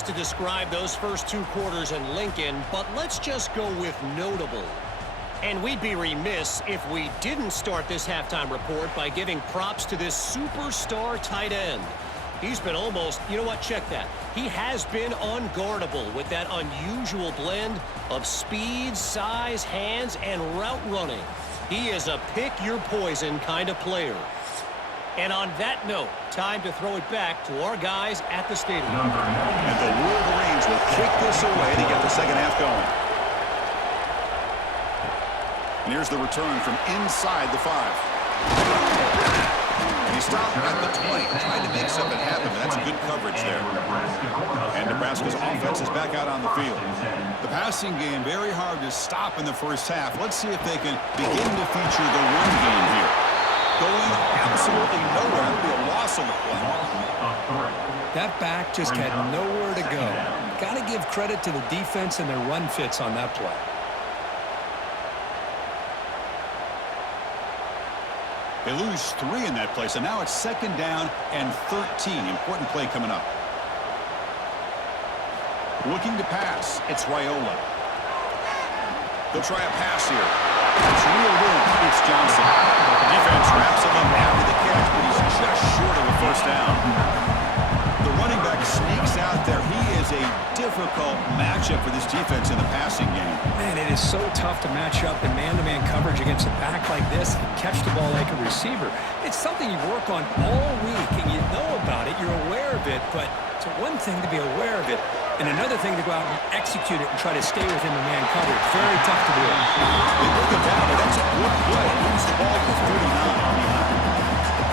ways to describe those first 2 quarters in Lincoln, but let's just go with notable. And we'd be remiss if we didn't start this halftime report by giving props to this superstar tight end. He's been almost, you know what, check that. He has been unguardable with that unusual blend of speed, size, hands, and route running. He is a pick-your-poison kind of player. And on that note, time to throw it back to our guys at the stadium. And the Wolverines will kick this away to get the second half going. And here's the return from inside the 5. He stopped at the 20, trying to make something happen, but that's good coverage there. And Nebraska's offense is back out on the field. The passing game very hard to stop in the first half. Let's see if they can begin to feature the run game here. Going absolutely nowhere. That would be a loss on the play. That back just had nowhere to go. Got to give credit to the defense and their run fits on that play. They lose 3 in that play, so now it's 2nd down and 13. Important play coming up. Looking to pass. It's Raiola. They'll try a pass here. It's reeled in. It's Johnson. Defense wraps him up after the catch, but he's just short of a first down. The running back sneaks out there. He is a difficult matchup for this defense in the passing game. Man, it is so tough to match up in man-to-man coverage against a back like this and catch the ball like a receiver. It's something you work on all week, and you know about it. You're aware of it, but it's one thing to be aware of it, and another thing to go out and execute it and try to stay within the man coverage. Very tough to do. They broke it down, but that's a good play. Moves the ball to 39.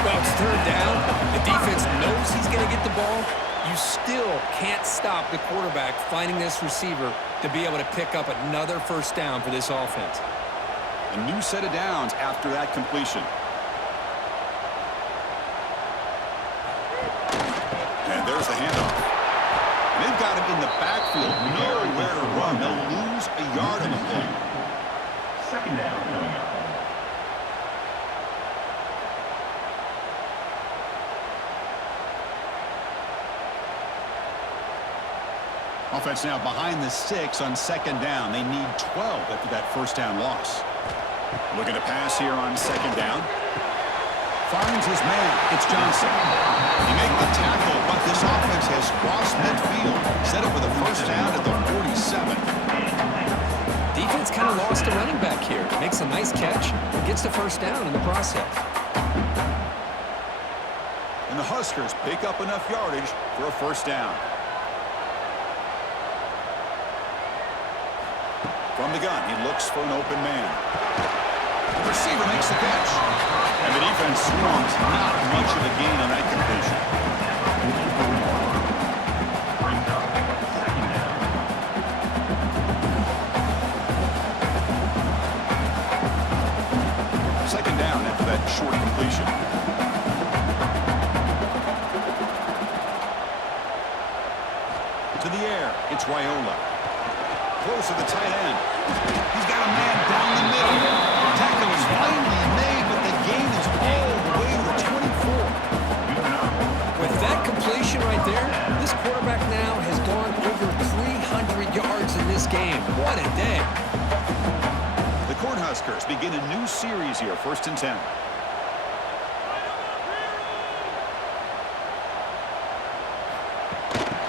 Well, it's 3rd down. The defense knows he's going to get the ball. You still can't stop the quarterback finding this receiver to be able to pick up another first down for this offense. A new set of downs after that completion. And there's the handoff. And they've got him in the backfield. Nowhere to run. They'll lose a yard on the play. 2nd down coming up. Offense now behind the 6 on 2nd down. They need 12 after that first down loss. Looking to pass here on 2nd down. Finds his man. It's Johnson. He make the tackle, but this offense has crossed midfield. Set up for the first down at the 47. Defense kind of lost a running back here. Makes a nice catch. Gets the first down in the process. And the Huskers pick up enough yardage for a first down. From the gun, he looks for an open man. The receiver makes the catch. And the defense swings. Not much of a gain on that completion. Second down after that short completion. To the air, it's Raiola. Close to the tight end. He's got a man down the middle. Tackle is finally made, but the gain is all the way to the 24. With that completion right there, this quarterback now has gone over 300 yards in this game. What a day. The Cornhuskers begin a new series here, 1st and 10.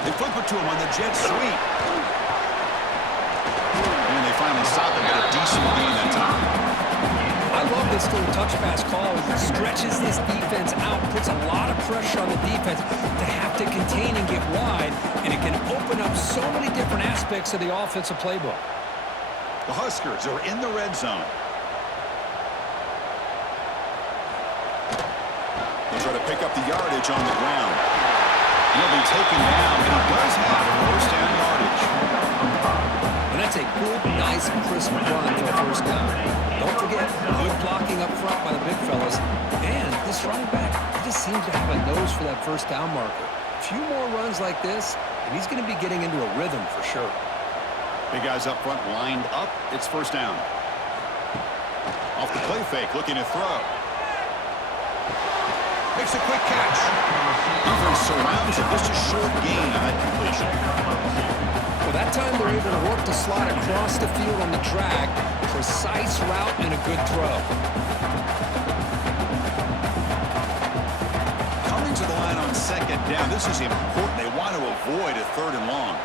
They flip it to him on the jet sweep. And they finally stop and get a decent gain that time. I love this little touch pass call. It stretches this defense out, puts a lot of pressure on the defense to have to contain and get wide, and it can open up so many different aspects of the offensive playbook. The Huskers are in the red zone. They try to pick up the yardage on the ground. He'll be taken down, and he does have first down yardage. And that's a good, nice, crisp run for a first down. Don't forget, good blocking up front by the big fellas. And this running back, he just seems to have a nose for that first down marker. A few more runs like this, and he's going to be getting into a rhythm for sure. Big guys up front lined up. It's first down. Off the play fake, looking to throw. Makes a quick catch. Defense surrounds it. Just a short gain on that completion. slot across the field on the drag. Precise route and a good throw. Coming to the line on second down. This is important. They want to avoid a 3rd and long.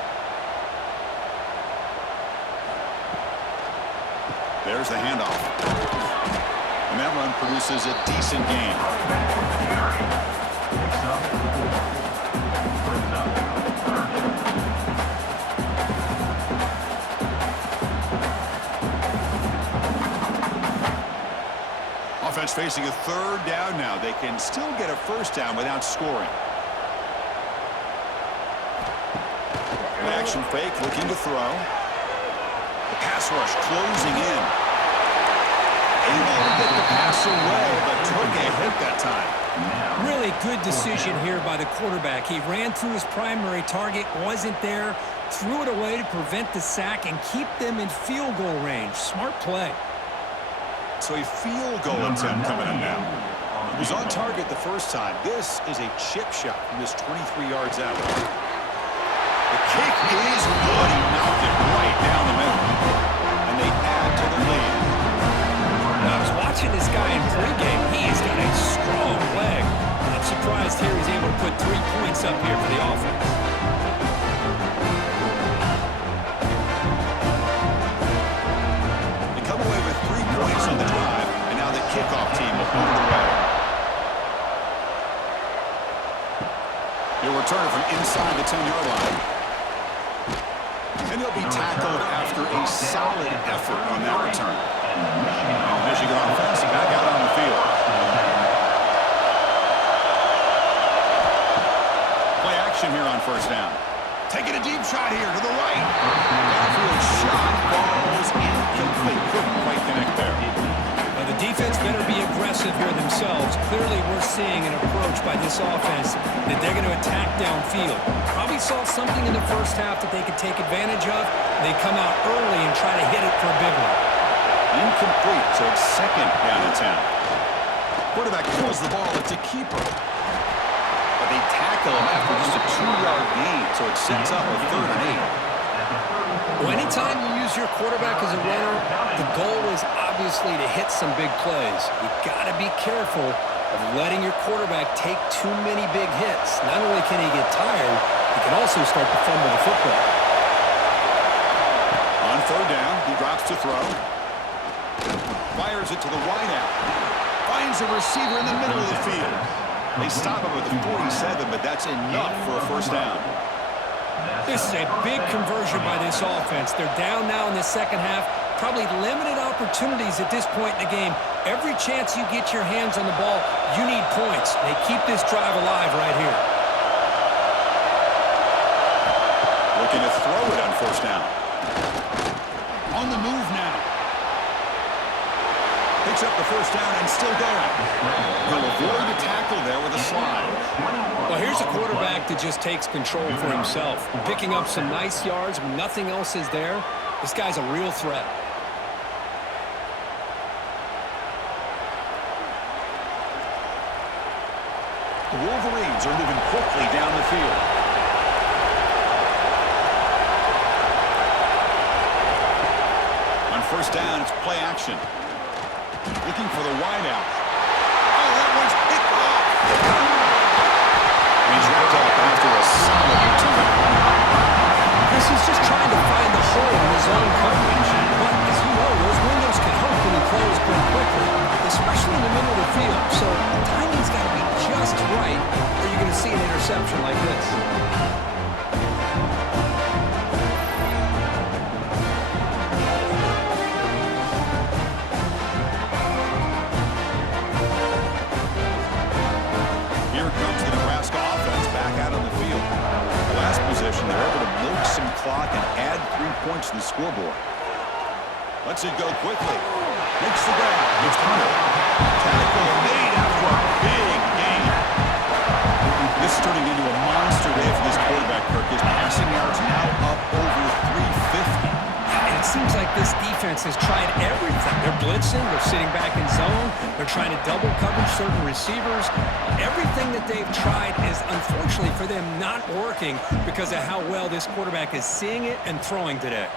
There's the handoff. And that run produces a decent gain. Offense facing a 3rd down now. They can still get a 1st down without scoring. An action fake, looking to throw. The pass rush closing in. Able to get the pass away, but took a hit that time. Really good decision here by the quarterback. He ran through his primary target, wasn't there, threw it away to prevent the sack and keep them in field goal range. Smart play. So a field goal attempt coming up now. He was on target the first time. This is a chip shot from this 23 yards out. The kick is good. He knocked it right down the middle. And they add to the lead. I was watching this guy in pregame. He's got a strong leg. Not surprised here he's able to put 3 points up here for the offense. They come away with 3 points on the drive, and now the kickoff team will put it away. He'll return it from inside the 10-yard line. And he'll be tackled after a solid effort on that return. And the Michigan offense back out on the field. Play action here on 1st down. Taking a deep shot here to the right. Downfield shot falls incomplete. Couldn't quite connect there. Well, the defense better be aggressive here themselves. Clearly we're seeing an approach by this offense that they're going to attack downfield. Probably saw something in the first half that they could take advantage of. They come out early and try to hit it for a big one. Incomplete, so it's 2nd down and 10. Quarterback pulls the ball. It's a keeper. But they tackle him after just a 2-yard gain, so it sets up a 3rd and 8. Well, anytime you use your quarterback as a runner, the goal is obviously to hit some big plays. You've got to be careful of letting your quarterback take too many big hits. Not only can he get tired, he can also start to fumble the football. On 3rd down, he drops to throw. Fires it to the wideout. Finds a receiver in the middle of the field. They stop him at the 47, but that's enough for a 1st down. This is a big conversion by this offense. They're down now in the second half. Probably limited opportunities at this point in the game. Every chance you get your hands on the ball, you need points. They keep this drive alive right here. Looking to throw it on 1st down. On the move now. Picks up the 1st down and still going. He'll avoid the tackle there with a slide. Well, here's a quarterback that just takes control for himself. Picking up some nice yards when nothing else is there. This guy's a real threat. The Wolverines are moving quickly down the field. On 1st down, it's play action. Looking for the wideout. Oh, that one's picked off. He's ripped off after a solid return. Chris is just trying to find the hole in his own coverage. But as you know, those windows can open and close pretty quickly, especially in the middle of the field. So timing's got to be just right, or you're going to see an interception like this. Here comes the Nebraska offense back out on the field. The last possession, they're able to milk some clock and add 3 points to the scoreboard. Lets it go quickly. Makes the grab. It's Hunter. Tackle made after a big gain. This is turning into a monster day for this quarterback, Kirk. His passing yards now up over 350. And it seems like this defense has tried everything. They're blitzing, they're sitting back in zone, they're trying to double cover certain receivers. Everything that they've tried is, unfortunately for them, not working because of how well this quarterback is seeing it and throwing today.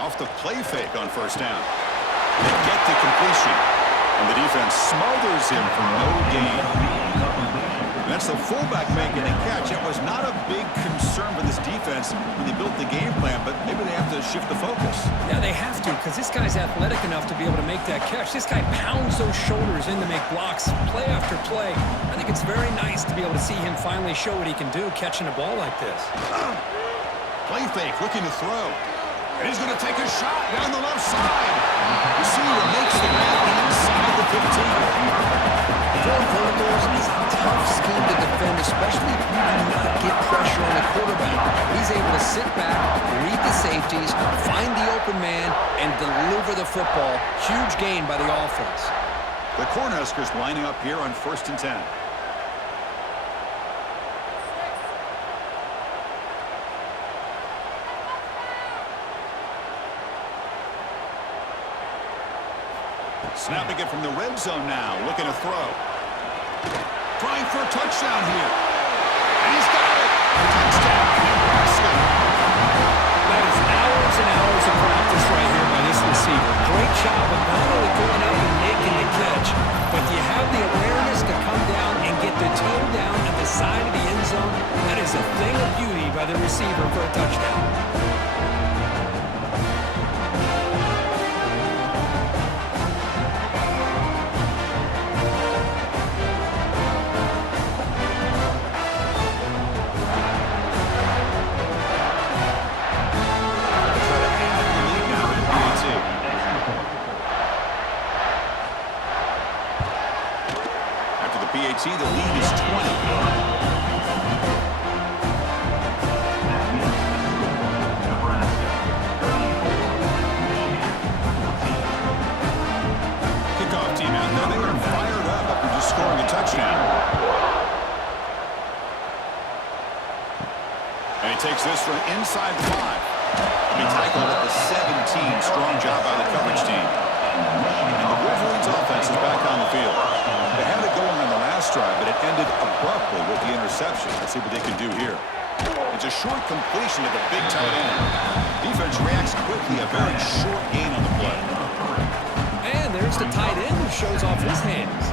Off the play fake on first down. They get the completion. And the defense smothers him for no gain. That's the fullback making the catch. It was not a big concern for this defense when they built the game plan, but maybe they have to shift the focus. Yeah, they have to, because this guy's athletic enough to be able to make that catch. This guy pounds those shoulders in to make blocks play after play. I think it's very nice to be able to see him finally show what he can do catching a ball like this. Play fake, looking to throw. And he's going to take a shot down the left side. Receiver makes the grab inside the 15. Throwing verticals is a tough scheme to defend, especially if you do not get pressure on the quarterback. He's able to sit back, read the safeties, find the open man, and deliver the football. Huge gain by the offense. The Cornhuskers lining up here on 1st and 10. Snapping it from the red zone now, looking to throw. Trying for a touchdown here. And he's got it. Touchdown, Nebraska. That is hours and hours of practice right here by this receiver. Great job of not only going up and making the catch, but you have the awareness to come down and get the toe down at the side of the end zone. That is a thing of beauty by the receiver for a touchdown. The lead is 20. Kickoff team out there. They are fired up after just scoring a touchdown. And he takes this from inside the 5. He tackled at the 17. Strong job by the coverage team. And the Wolverines offense is back on the field. They had it going on the last drive, but it ended abruptly with the interception. Let's see what they can do here. It's a short completion to the big tight end. Defense reacts quickly, a very short gain on the play. And there's the tight end who shows off his hands.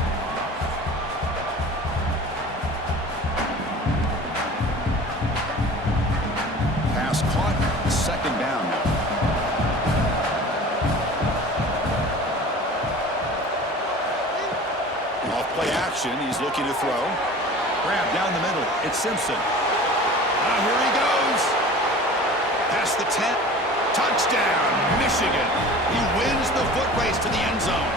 Pass caught, 2nd down now. Play action. He's looking to throw. Grab down the middle. It's Simpson. Here he goes. Past the 10. Touchdown, Michigan. He wins the foot race to the end zone.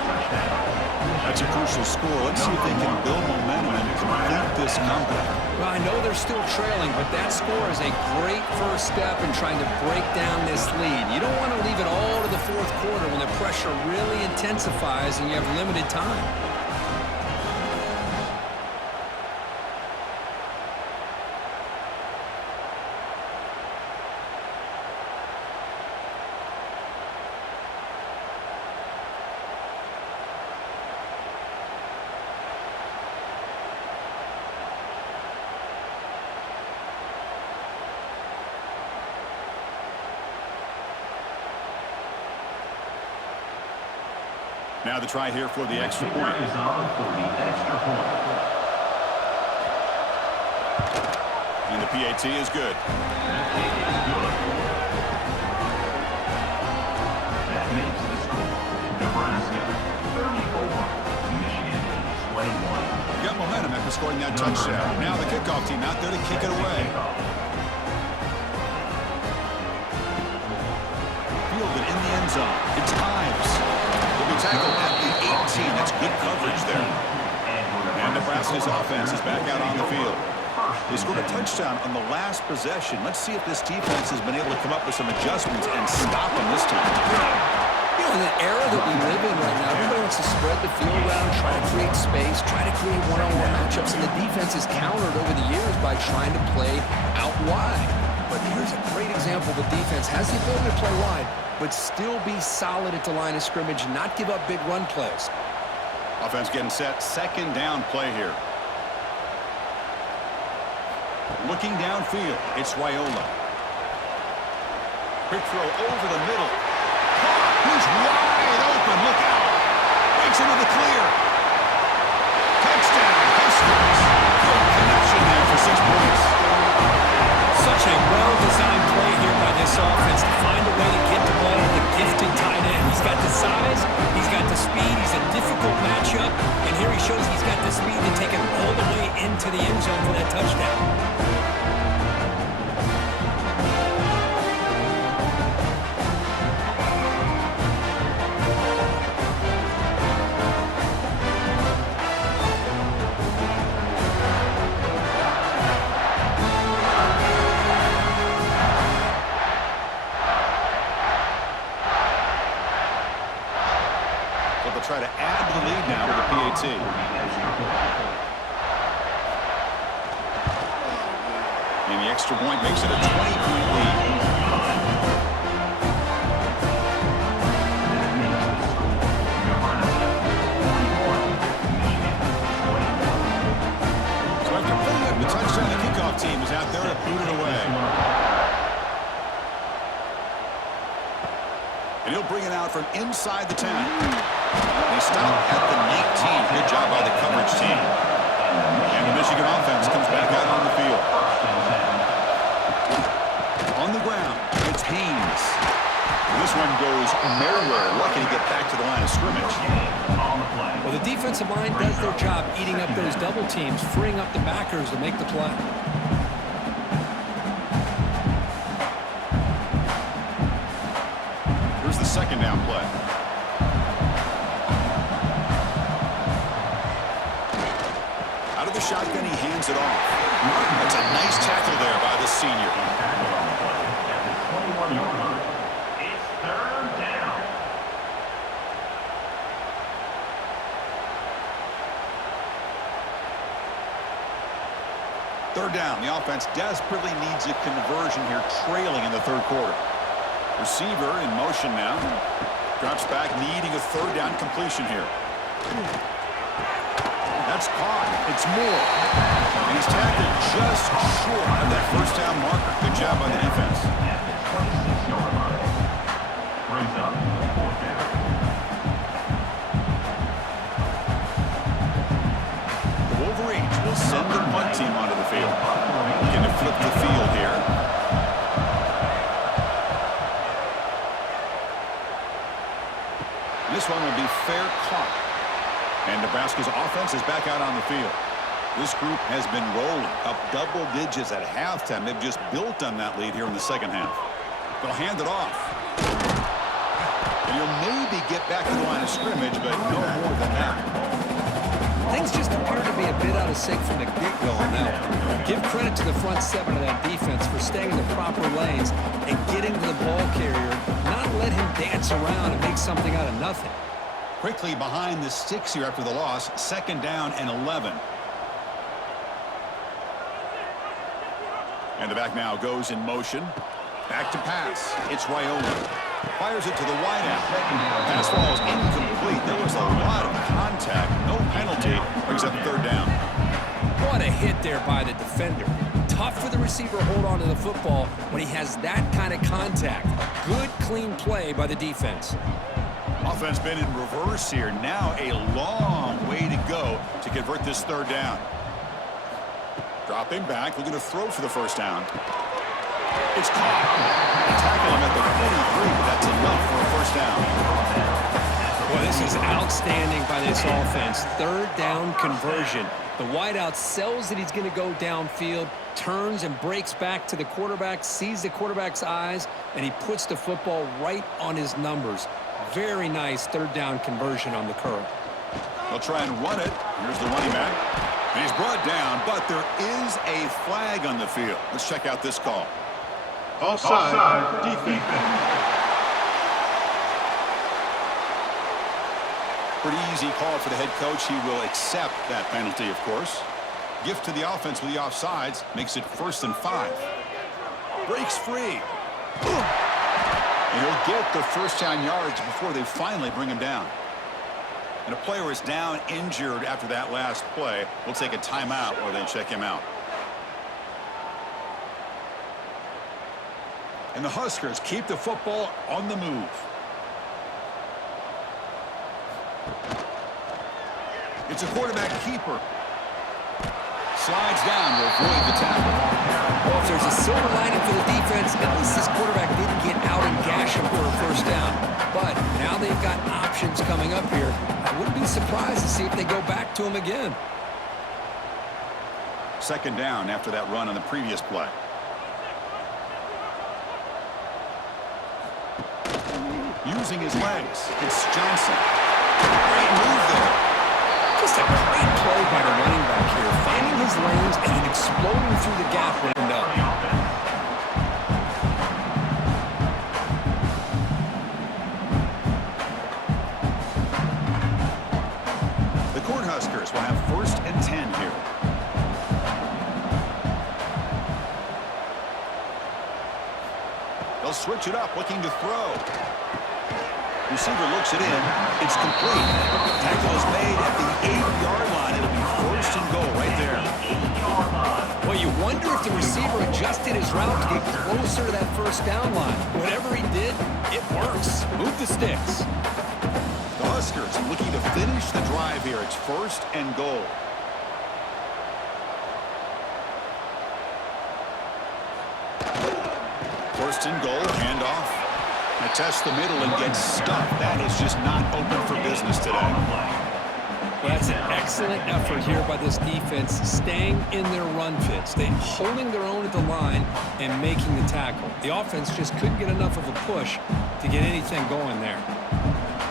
That's a crucial score. Let's see if they can build momentum and complete this comeback. Well, I know they're still trailing, but that score is a great first step in trying to break down this lead. You don't want to leave it all to the 4th quarter when the pressure really intensifies and you have limited time. Now the try here for the extra point. And the PAT is good. That makes the score Nebraska 34, Michigan 21. Got momentum after scoring that touchdown. Now the kickoff team out there to kick it away. Fielded in the end zone. It's Ives. Tackled at the 18. That's good coverage there. And Nebraska's offense is back out on the field. They scored a touchdown on the last possession. Let's see if this defense has been able to come up with some adjustments and stop them this time. You know, in the era that we live in right now, everybody wants to spread the field around, try to create space, try to create one-on-one matchups, and the defense is countered over the years by trying to play out wide. But here's a great example. The defense has the ability to play wide, but still be solid at the line of scrimmage, not give up big run plays. Offense getting set. 2nd down play here. Looking downfield, it's Raiola. Quick throw over the middle. He's wide open. Look out. Breaks into the clear. Touchdown, Huskers. Good connection there for 6 points. Such a well-designed play here by this offense to find a way to get the ball to the gifted tight end. He's got the size, he's got the speed, he's a difficult matchup, and here he shows he's got the speed to take it all the way into the end zone for that touchdown. Try to add to the lead now with a PAT. And the extra point makes it a 20-point lead. So after putting up the touchdown, the kickoff team is out there to boot it away. And he'll bring it out from inside the 10. He stopped at the 19. Good job by the coverage team. And the Michigan offense comes back out on the field. On the ground, it's Haynes. This one goes nowhere. Lucky to get back to the line of scrimmage. Well, the defensive line does their job eating up those double teams, freeing up the backers to make the play. Here's the second down play. Out of the shotgun, he hands it off. That's a nice tackle there by the senior. It's third down. Third down. The offense desperately needs a conversion here, trailing in the third quarter. Receiver in motion now. Drops back, needing a third down completion here. That's caught. It's Moore. And he's tackled just short of that first down marker. Good job by the defense. At the 26-yard line. Brings up the fourth down. The Wolverines will send the punt team onto the field. Looking to flip the field here. This one will be fair caught. And Nebraska's offense is back out on the field. This group has been rolling up double digits at halftime. They've just built on that lead here in the second half. They'll hand it off. And he'll maybe get back to the line of scrimmage, but no more than that. Things just appear to be a bit out of sync from the get-go on that one. Give credit to the front seven of that defense for staying in the proper lanes and getting to the ball carrier, not let him dance around and make something out of nothing. Quickly behind the sticks here after the loss. Second down and 11. And the back now goes in motion. Back to pass. It's Raiola. Fires it to the wideout. Pass falls incomplete. There was a lot of contact. No penalty. Brings up third down. What a hit there by the defender. Tough for the receiver to hold on to the football when he has that kind of contact. Good, clean play by the defense. Offense been in reverse here. Now a long way to go to convert this third down. Dropping back, looking to throw for the first down. It's caught. They tackle him at the 43, but that's enough for a first down. Well, this is outstanding by this offense. Third down conversion. The wideout sells that he's going to go downfield, turns and breaks back to the quarterback, sees the quarterback's eyes, and he puts the football right on his numbers. Very nice third down conversion on the curl. They'll try and run it. Here's the running back. And he's brought down, but there is a flag on the field. Let's check out this call. Offside. Defense. Pretty easy call for the head coach. He will accept that penalty, of course. Gift to the offense with the offsides. Makes it 1st and 5. Breaks free. And he'll get the first down yards before they finally bring him down. And a player is down injured after that last play. We'll take a timeout or then check him out. And the Huskers keep the football on the move. It's a quarterback keeper. Slides down to avoid the tackle. Well, if there's a silver lining for the defense, at least this quarterback didn't get out and gash him for a first down. But now they've got options coming up here. I wouldn't be surprised to see if they go back to him again. Second down after that run on the previous play. Using his legs, it's Johnson. Great move there. Just a great play by the running back here, finding his lanes and then exploding through the gap window. The Cornhuskers will have 1st and 10 here. They'll switch it up, looking to throw. Receiver looks it in. It's complete. Tackle is made at the 8-yard line. It'll be 1st and goal right there. Well, you wonder if the receiver adjusted his route to get closer to that first down line. Whatever he did, it works. Move the sticks. The Huskers looking to finish the drive here. It's 1st and goal. First and goal, handoff. They test the middle and get stuck. That is just not open for business today. Well, that's an excellent effort here by this defense, staying in their run fits. They're holding their own at the line and making the tackle. The offense just couldn't get enough of a push to get anything going there.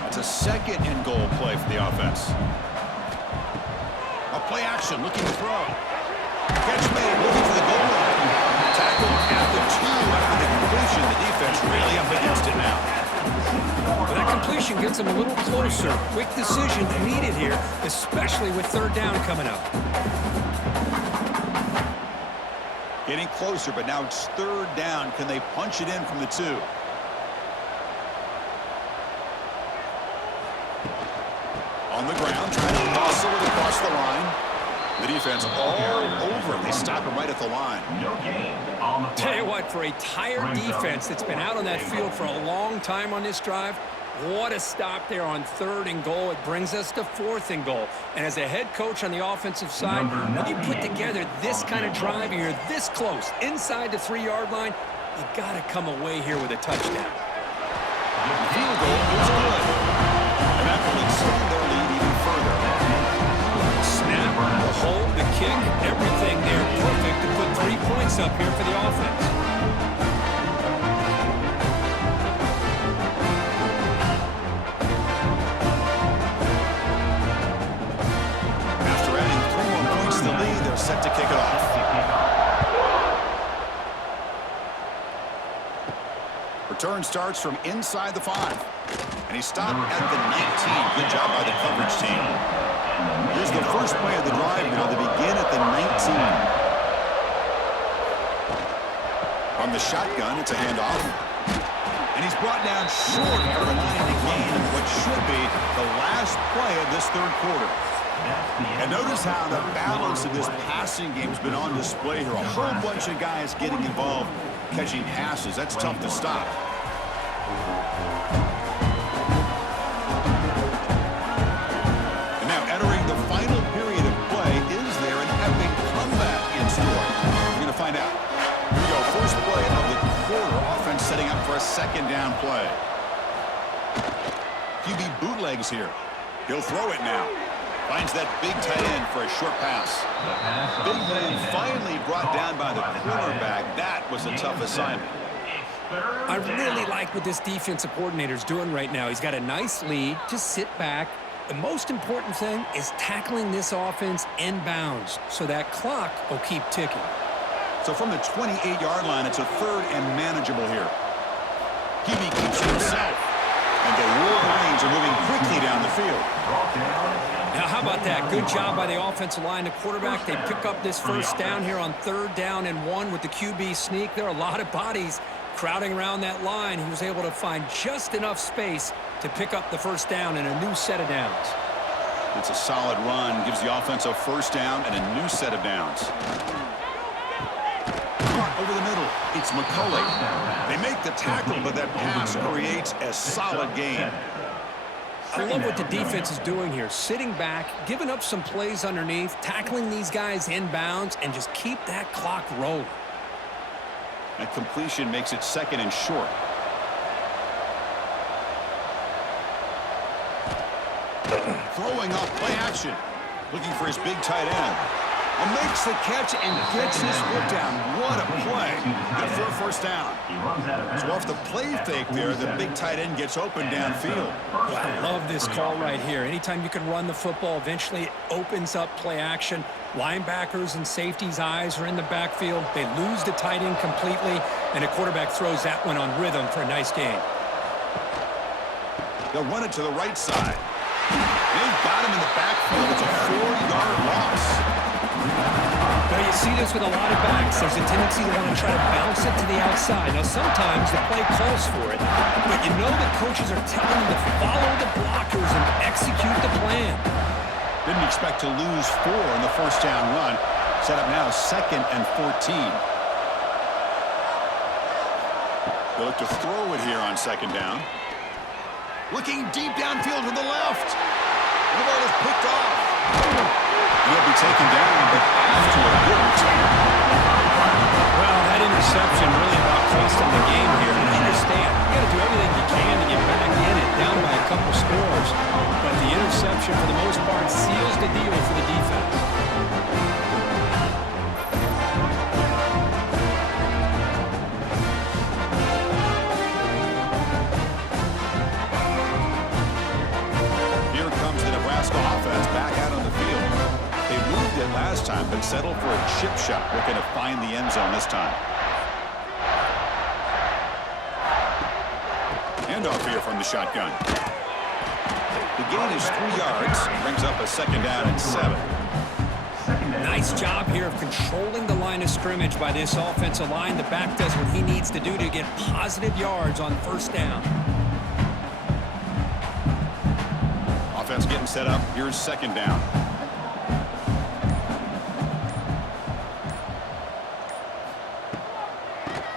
That's a 2nd and goal play for the offense. A play action, looking to throw. Catch made, looking for the goal line. Tackle at the 2 after the completion. The defense really up against it now. But that completion gets them a little closer. Quick decision needed here, especially with 3rd down coming up. Getting closer, but now it's 3rd down. Can they punch it in from the 2? On the ground, trying to muscle it across the line. The defense all over him. They stop him right at the line. Tell you what, for a tired defense that's been out on that field for a long time on this drive, what a stop there on 3rd and goal. It brings us to 4th and goal. And as a head coach on the offensive side, when you put together this kind of drive and you're this close inside the 3-yard line, you got to come away here with a touchdown. The field goal is good. And that will extend their lead even further. Snap, the hold, the kick, everything there perfect to put 3 points up here for the offense. After adding 3 more points to the lead, they're set to kick it off. Return starts from inside the 5. And he stopped at the 19. Good job by the coverage team. Here's the first play of the drive now. They begin at the 19. On the shotgun, it's a handoff. And he's brought down short of the line to gain what should be the last play of this 3rd quarter. And notice how the balance of this passing game has been on display here. A whole bunch of guys getting involved, catching passes. That's tough to stop. And now entering the final period of play, is there an epic comeback in store? We're going to find out. Here we go, first play of the quarter. Offense setting up for a 2nd down play. QB bootlegs here. He'll throw it now. Finds that big tight end for a short pass. Big man finally brought down by the quarterback. That was a tough assignment. I really like what this defensive coordinator is doing right now. He's got a nice lead. Just sit back. The most important thing is tackling this offense inbounds so that clock will keep ticking. So from the 28-yard line, it's a 3rd and manageable here. QB keeps it himself. And the Wolverines are moving quickly down the field. Now, how about that? Good job by the offensive line. The quarterback, they pick up this first down here on 3rd down and 1 with the QB sneak. There are a lot of bodies crowding around that line. He was able to find just enough space to pick up the first down and a new set of downs. It's a solid run. Gives the offense a first down and a new set of downs. Caught over the middle. It's McCulley. They make the tackle, but that pass creates a solid gain. I love what the defense is doing here. Sitting back, giving up some plays underneath, tackling these guys inbounds, and just keep that clock rolling. That completion makes it 2nd and short. Throwing off play action. Looking for his big tight end. Makes the catch and gets his foot down. What a play. Good for a first down. So off the play fake there, the big tight end gets open downfield. Well, I love this call right here. Anytime you can run the football, eventually it opens up play action. Linebackers and safeties' eyes are in the backfield. They lose the tight end completely, and a quarterback throws that one on rhythm for a nice gain. They'll run it to the right side. They've got him in the backfield. It's a 4-yard loss. Now, you see this with a lot of backs. There's a tendency to want to try to bounce it to the outside. Now, sometimes the play calls for it, but you know the coaches are telling them to follow the blockers and execute the plan. Didn't expect to lose 4 in the first down run. Set up now 2nd and 14. They look to throw it here on 2nd down. Looking deep downfield to the left. The ball is picked off. He'll be taken down, but after a good return. Well, that interception really about cost them the game here. And I understand. You got to do everything you can to get back in it, down by a couple scores. But the interception, for the most part, seals the deal for the defense. Here comes the Nebraska offense back out on the field. They moved it last time, but settled for a chip shot, looking to find the end zone this time. Handoff here from the shotgun. The gain is 3 yards, brings up a 2nd down and 7. Nice job here of controlling the line of scrimmage by this offensive line. The back does what he needs to do to get positive yards on first down. Offense getting set up. Here's 2nd down.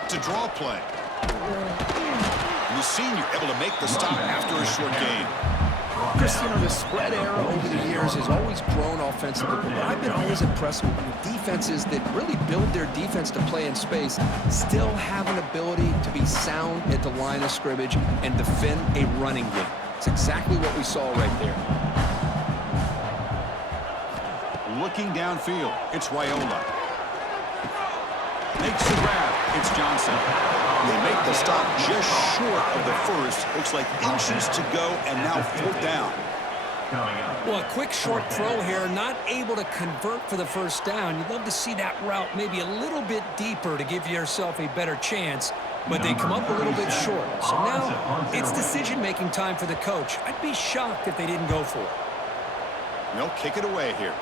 It's a draw play. And the senior able to make the stop after a short gain. Chris, you know, the spread era over the years has always grown offensively, but I've been always impressed with the defenses that really build their defense to play in space, still have an ability to be sound at the line of scrimmage and defend a running game. It's exactly what we saw right there. Looking downfield, it's Raiola. Makes the grab. It's Johnson. They make the stop just short of the first. Looks like inches to go, and now 4th down. Well, a quick short throw here, not able to convert for the first down. You'd love to see that route maybe a little bit deeper to give yourself a better chance, but they come up a little bit short. So now it's decision-making time for the coach. I'd be shocked if they didn't go for it. They'll kick it away here.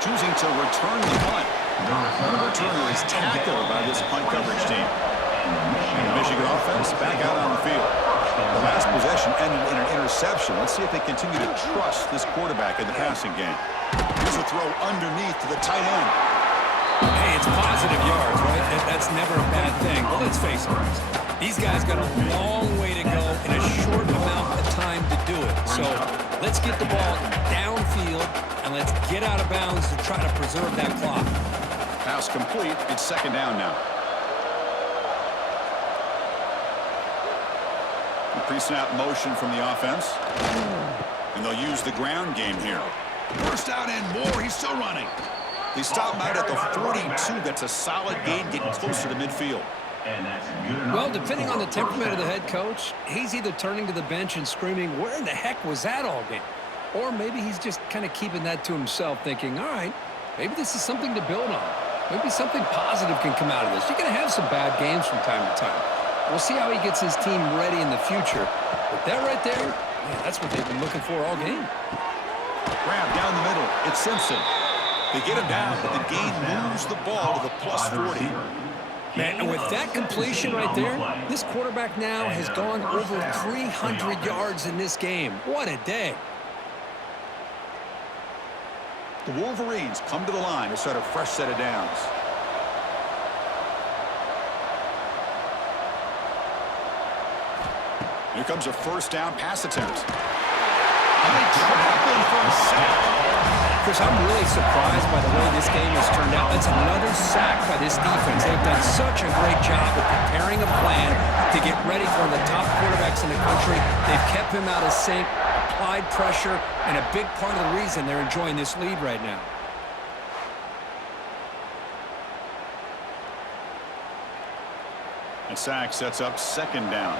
Choosing to return the punt. The returner is tackled by this punt coverage team. And the Michigan offense back out on the field. The last possession ended in an interception. Let's see if they continue to trust this quarterback in the passing game. Here's a throw underneath to the tight end. Hey, it's positive yards, right? That's never a bad thing. But let's face it, these guys got a long way to go in a short amount of time to do it. So let's get the ball downfield and let's get out of bounds to try to preserve that clock. Pass complete. It's 2nd down now. The pre-snap motion from the offense. And they'll use the ground game here. First out and more. He's still running. They stop him out at the 42. That's a solid gain, getting closer to midfield. Well, depending on the temperament of the head coach, he's either turning to the bench and screaming, where in the heck was that all game? Or maybe he's just kind of keeping that to himself, thinking, all right, maybe this is something to build on. Maybe something positive can come out of this. You're going to have some bad games from time to time. We'll see how he gets his team ready in the future. But that right there, yeah, that's what they've been looking for all game. Grab down the middle. It's Simpson. They get him down, but the gain moves the ball to the plus 40. Man, and with that completion right there, this quarterback now has gone over 300 yards in this game. What a day. The Wolverines come to the line to start a fresh set of downs. Here comes a first down pass attempt. And they trap him for a sack. Chris, I'm really surprised by the way this game has turned out. That's another sack by this defense. They've done such a great job of preparing a plan to get ready for one of the top quarterbacks in the country. They've kept him out of sync, applied pressure, and a big part of the reason they're enjoying this lead right now. And sack sets up second down.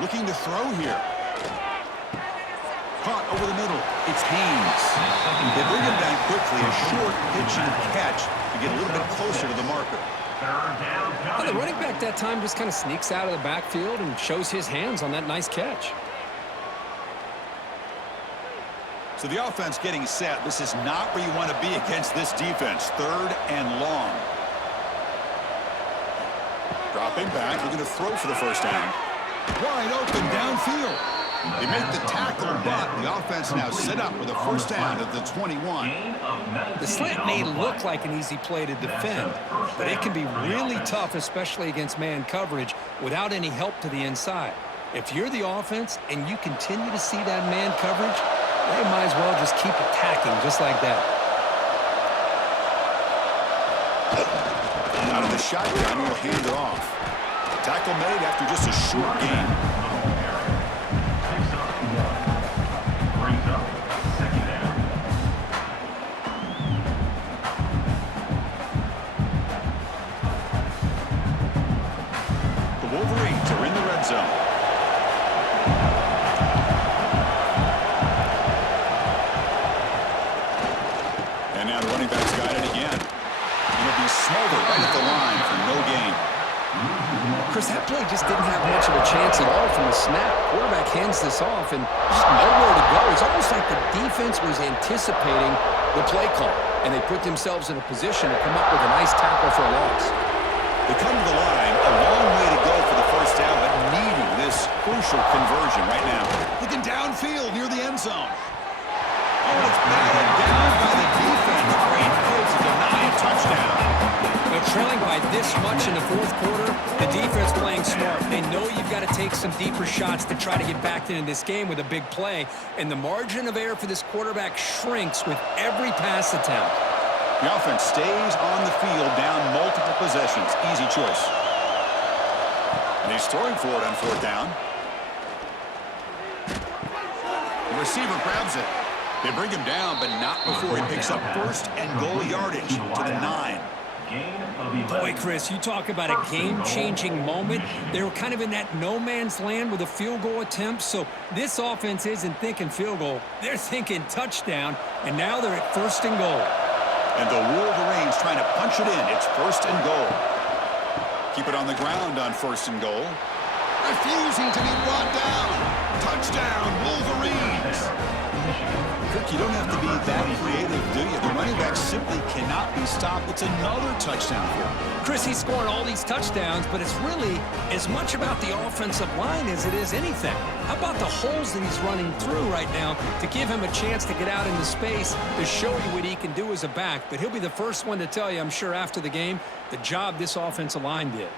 Looking to throw here. Caught over the middle. It's Haynes. They bring him down quickly. A short pitch and catch to get a little bit closer to the marker. Well, the running back that time just kind of sneaks out of the backfield and shows his hands on that nice catch. So the offense getting set. This is not where you want to be against this defense. Third and long. Dropping back, looking to throw for the first down. Wide open downfield. They make the tackle, but the offense now set up with a first down at the 21. The slant may look like an easy play to defend, but it can be really tough, especially against man coverage, without any help to the inside. If you're the offense and you continue to see that man coverage, they might as well just keep attacking just like that. Out of the shotgun, he'll hand it off. Tackle made after just a short gain. Brings up second down. The Wolverines are in the red zone. And now the running back's got it again. It'll be smothered right at the line for no gain. Chris, that play just didn't have much of a chance at all from the snap. Quarterback hands this off and just nowhere to go. It's almost like the defense was anticipating the play call, and they put themselves in a position to come up with a nice tackle for a loss. They come to the line, a long way to go for the first down, but needing this crucial conversion right now. Looking downfield near the end zone. Oh, and it's batted down by the defense. Great play to deny a touchdown. They're trailing by this much in the fourth quarter. The defense playing smart. They know you've got to take some deeper shots to try to get back into this game with a big play. And the margin of error for this quarterback shrinks with every pass attempt. The offense stays on the field down multiple possessions. Easy choice. And he's throwing for it on fourth down. The receiver grabs it. They bring him down, but not before he picks up first and goal yardage to the 9. Boy, Chris, you talk about a game-changing moment. They were kind of in that no-man's land with a field goal attempt, so this offense isn't thinking field goal. They're thinking touchdown, and now they're at first and goal. And the Wolverines trying to punch it in. It's first and goal. Keep it on the ground on first and goal. Refusing to be brought down. Touchdown, Wolverines. Kirk, you don't have to be that creative, do you? The running back simply cannot be stopped. It's another touchdown here. Chris, he's scoring all these touchdowns, but it's really as much about the offensive line as it is anything. How about the holes that he's running through right now to give him a chance to get out into space to show you what he can do as a back? But he'll be the first one to tell you, I'm sure, after the game, the job this offensive line did.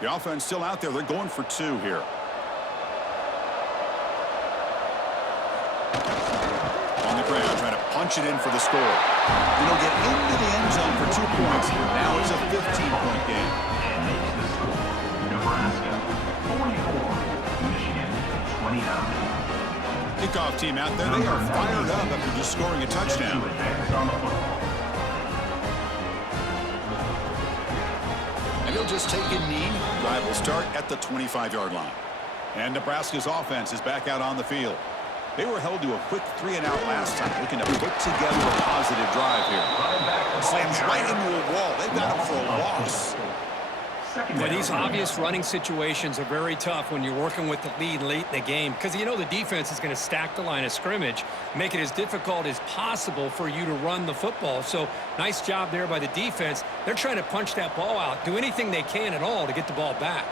The offense still out there. They're going for 2 here. On the ground, trying to punch it in for the score. And they'll get into the end zone for 2 points. Now it's a 15-point game. Nebraska 44, Michigan 29. Kickoff team out there. They are fired up after just scoring a touchdown. On the football. And they'll just take a knee. Drive will start at the 25-yard line. And Nebraska's offense is back out on the field. They were held to a quick 3-and-out last time, looking to put together a positive drive here. Slams right into a wall. They've got him for a loss. Well, these obvious running situations are very tough when you're working with the lead late in the game because you know the defense is going to stack the line of scrimmage, make it as difficult as possible for you to run the football. So nice job there by the defense. They're trying to punch that ball out, do anything they can at all to get the ball back.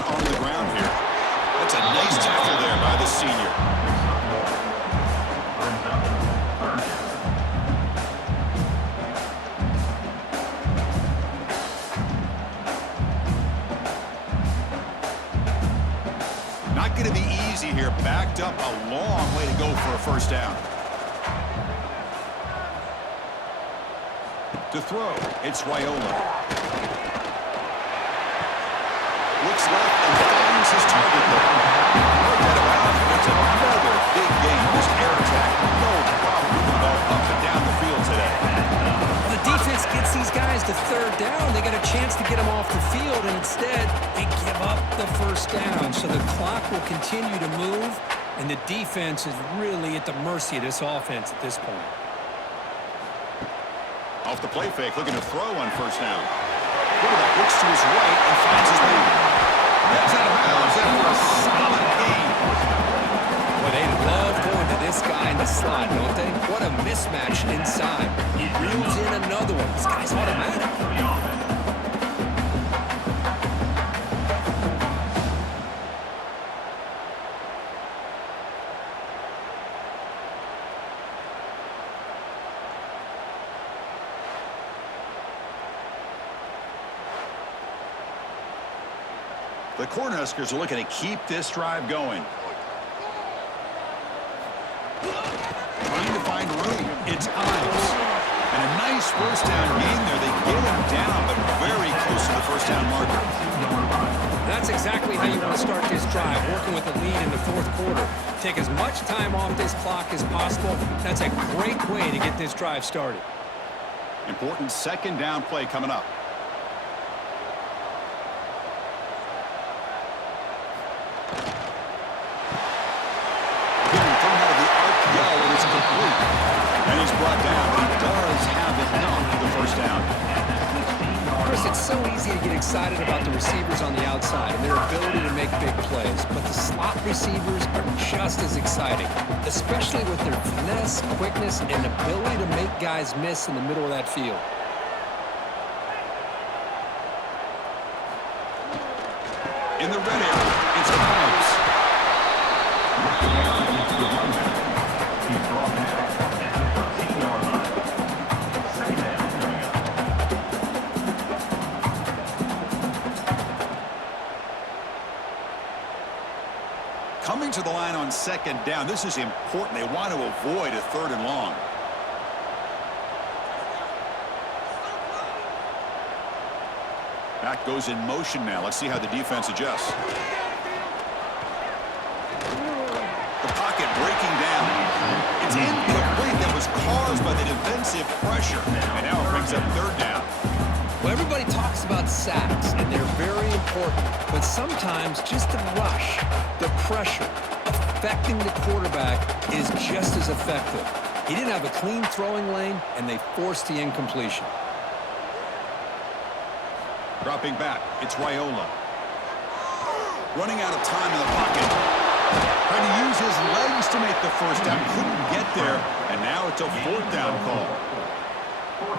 movement on the ground here. That's a nice tackle there by the senior. Not going to be easy here. Backed up a long way to go for a first down. To throw, it's Raiola. Looks left and finds his target there. It's another big game. This air attack, no problem moving the ball up and down the field today. Well, the defense gets these guys to third down. They got a chance to get them off the field, and instead they give up the first down. So the clock will continue to move, and the defense is really at the mercy of this offense at this point. Off the play fake, looking to throw on first down. Quarterback looks to his right and finds his man. That's out of bounds after a solid game. Well, they love going to this guy in the slot, don't they? What a mismatch inside. He reels in another one. This guy's automatic. The Cornhuskers are looking to keep this drive going. Trying to find room. It's Ives. And a nice first down game there. They get him down, but very close to the first down marker. That's exactly how you want to start this drive, working with the lead in the fourth quarter. Take as much time off this clock as possible. That's a great way to get this drive started. Important second down play coming up. And he's brought down. He does have enough for the first down. Chris, it's so easy to get excited about the receivers on the outside and their ability to make big plays, but the slot receivers are just as exciting, especially with their finesse, quickness, and ability to make guys miss in the middle of that field. In the red area, it's Ives. Coming to the line on second down. This is important. They want to avoid a third and long. Back goes in motion now. Let's see how the defense adjusts. The pocket breaking down. It's incomplete. That was caused by the defensive pressure. And now it brings up third down. Well, everybody talks about sacks, and they're very important. But sometimes just the rush, the pressure, affecting the quarterback is just as effective. He didn't have a clean throwing lane, and they forced the incompletion. Dropping back, it's Raiola. Running out of time in the pocket. Trying to use his legs to make the first down. Couldn't get there, and now it's a fourth down call.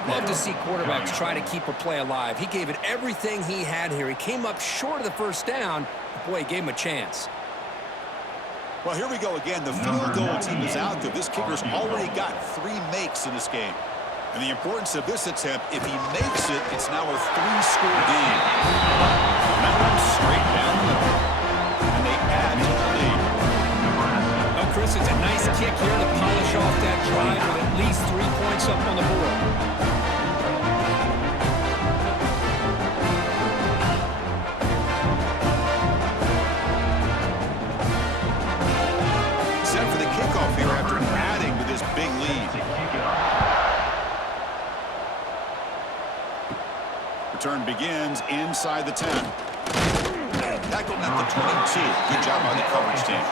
Love to see quarterbacks try to keep a play alive. He gave it everything he had here. He came up short of the first down, but boy, he gave him a chance. Well, here we go again. The field goal team is out there. This kicker's already got 3 makes in this game. And the importance of this attempt, if he makes it, it's now a 3-score game. That one's straight down the middle. And they add to the lead. Oh, Chris, it's a nice kick here to polish off that drive with at least 3 points up on the board. Set for the kickoff here after adding to this big lead. Return begins inside the 10. Tackled at the 22. Good job by the coverage team.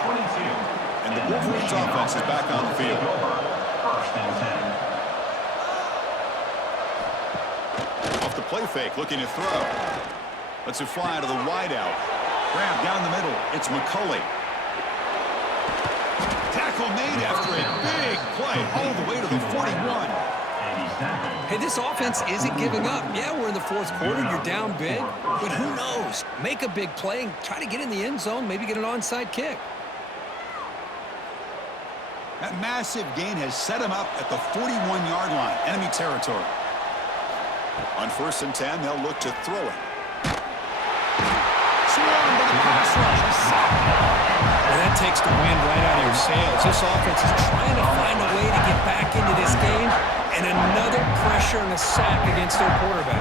And the Wolverines offense is back on the field. Off the play fake, looking to throw. Lets it fly to the wideout. Grab down the middle. It's McCulley. Tackle made after a big play all the way to the 41. Hey, this offense isn't giving up. Yeah, we're in the fourth quarter. You're down big. But who knows? Make a big play and try to get in the end zone, maybe get an onside kick. That massive gain has set him up at the 41-yard line, enemy territory. On 1st and 10, they'll look to throw it. Swarmed by the pass rush. Well, that takes the wind right out of your sails. This offense is trying to find a way to get back into this game, and another pressure and a sack against their quarterback.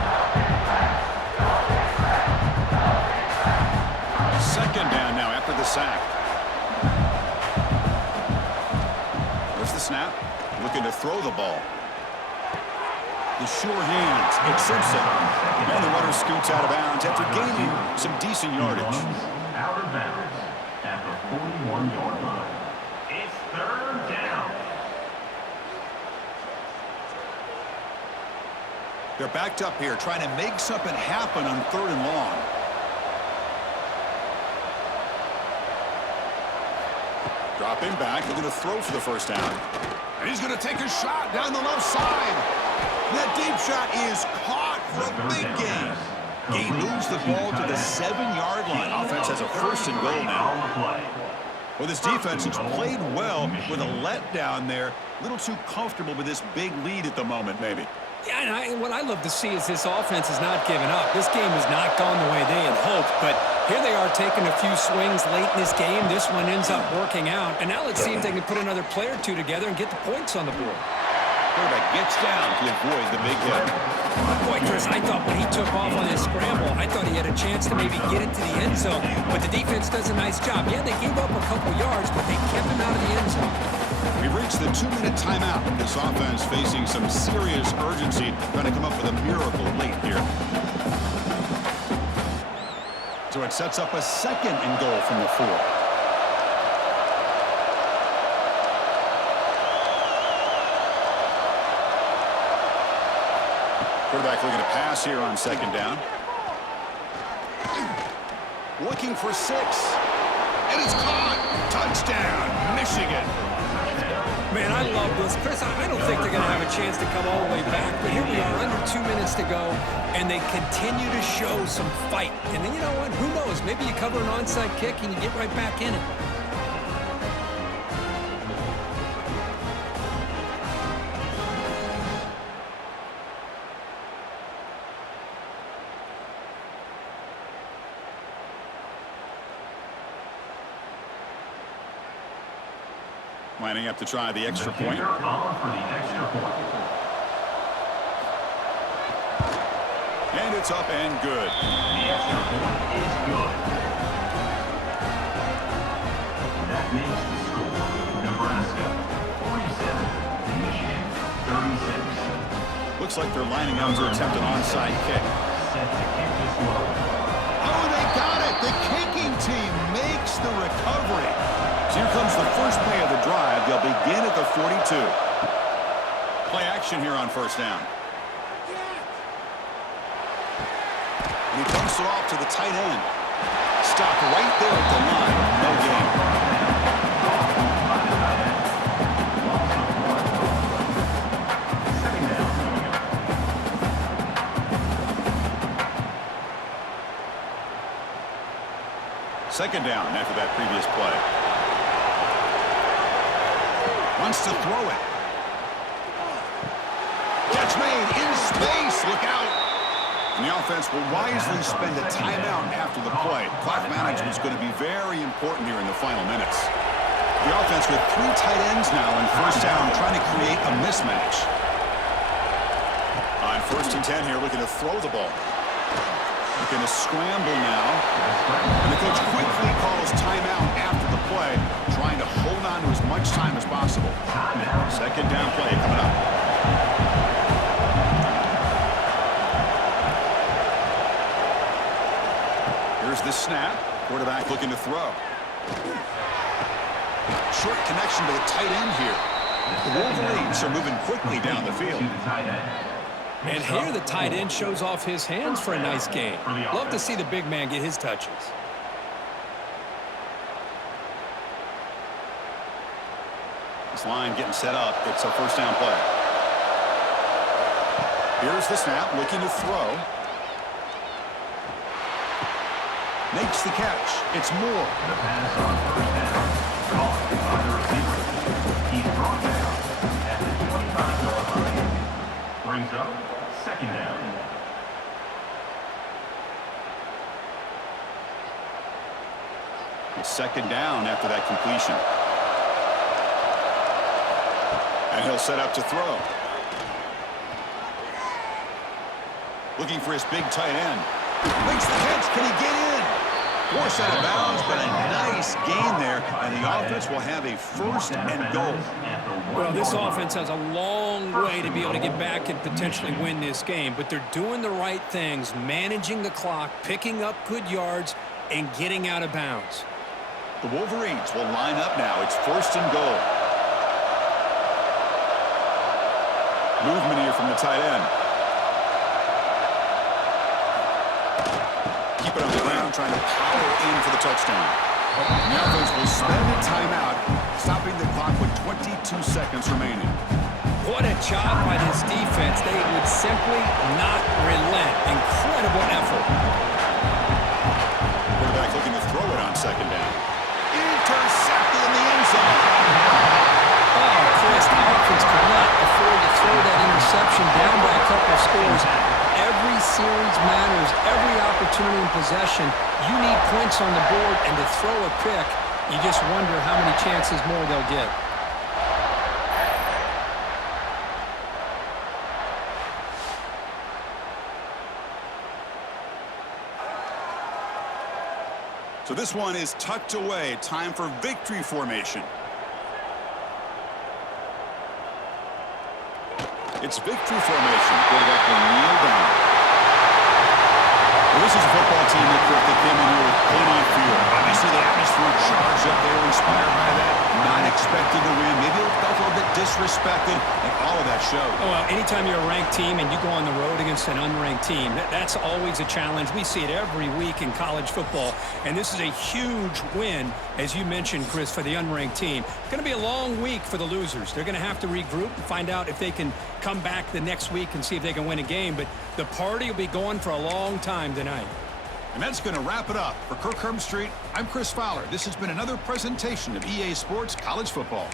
2nd down now after the sack. There's the snap. Looking to throw the ball. The sure hands. It's Simpson. And the runner scoots out of bounds after gaining some decent yardage. Out of bounds at the 41-yard line. It's 3rd down. They're backed up here trying to make something happen on 3rd and long. Dropping back, looking to throw for the 1st down. And he's going to take a shot down the left side. That deep shot is caught for a big gain. He moves the ball to the 7-yard line. Offense has a 1st and goal now. Well, this defense has played well with a letdown there. A little too comfortable with this big lead at the moment, maybe. Yeah, and what I love to see is this offense is not giving up. This game has not gone the way they had hoped, but here they are taking a few swings late in this game. This one ends up working out, and now let's see if they can put another play or two together and get the points on the board. Quarterback gets down to avoid the big hit. Boy, Chris, I thought when he took off on his scramble, I thought he had a chance to maybe get it to the end zone, but the defense does a nice job. Yeah, they gave up a couple yards, but they kept him out of the end zone. We've reached the 2-minute timeout. This offense facing some serious urgency, trying to come up with a miracle late here. So it sets up a 2nd and goal from the 4. Quarterback looking to pass here on 2nd down. Looking for 6. And it's caught. Touchdown, Michigan. Man, I love this. Chris, I don't think they're going to have a chance to come all the way back, but here we are, under 2 minutes to go, and they continue to show some fight. And then, you know what? Who knows? Maybe you cover an onside kick and you get right back in it. Lining up to try the extra point. For the extra point. And it's up and good. The extra point is good. That makes the score Nebraska 47, Michigan 36. Looks like they're lining up to attempt an onside kick. Set to kick this one. Oh, they got it! The kicking team makes the recovery. So here comes the first play of the drive. They'll begin at the 42. Play action here on 1st down. And he dumps it off to the tight end. Stopped right there at the line. No gain. Second down after that previous play. Wants to throw it. Catch made in space. Look out. And the offense will wisely spend a timeout after the play. Clock management is going to be very important here in the final minutes. The offense with 3 tight ends now on 1st down, trying to create a mismatch. On 1st and 10 here, looking to throw the ball. Looking to scramble now. And the coach quickly calls timeout after the play, trying to hold on to as much time as possible. 2nd down play coming up. Here's the snap. Quarterback looking to throw. Short connection to the tight end here. The Wolverines are moving quickly down the field. And here the tight end shows off his hands for a nice gain. Love to see the big man get his touches. This line getting set up. It's a 1st down play. Here's the snap, looking to throw. Makes the catch. It's Moore. The pass on first down. Caught by the receiver. He's brought down at the 25-yard line. Brings up second down. It's second down after that completion. And he'll set up to throw. Looking for his big tight end. Makes the catch. Can he get in? Forced out of bounds, but a nice gain there. And the offense will have a first and goal. Well, this offense has a long way to be able to get back and potentially win this game. But they're doing the right things, managing the clock, picking up good yards, and getting out of bounds. The Wolverines will line up now. It's first and goal. Movement here from the tight end. Keep it on the ground, trying to power in for the touchdown. The offense will spend a timeout, stopping the clock with 22 seconds remaining. What a job by this defense. They would simply not relent. Incredible effort. Quarterback looking to throw it on second down. Intercepted in the end zone. Oh, Chris, the offense could not afford to throw that interception down by a couple of scores. Every series matters. Every opportunity in possession, you need points on the board, and to throw a pick, you just wonder how many chances more they'll get. So this one is tucked away. Time for victory formation. It's victory formation. Quarterback will kneel down. Well, this is a football team that came in here with plenty of fear. Obviously, the atmosphere charged up there, inspired by that. Not expecting to win. Maybe it felt a little bit disrespected, and all of that showed. Oh, well, anytime you're a ranked team and you go on the road against an unranked team, that's always a challenge. We see it every week in college football, and this is a huge win, as you mentioned, Chris, for the unranked team. It's going to be a long week for the losers. They're going to have to regroup and find out if they can come back the next week and see if they can win a game, but the party will be going for a long time tonight. And that's going to wrap it up. For Kirk Herbstreit, I'm Chris Fowler. This has been another presentation of EA Sports College Football.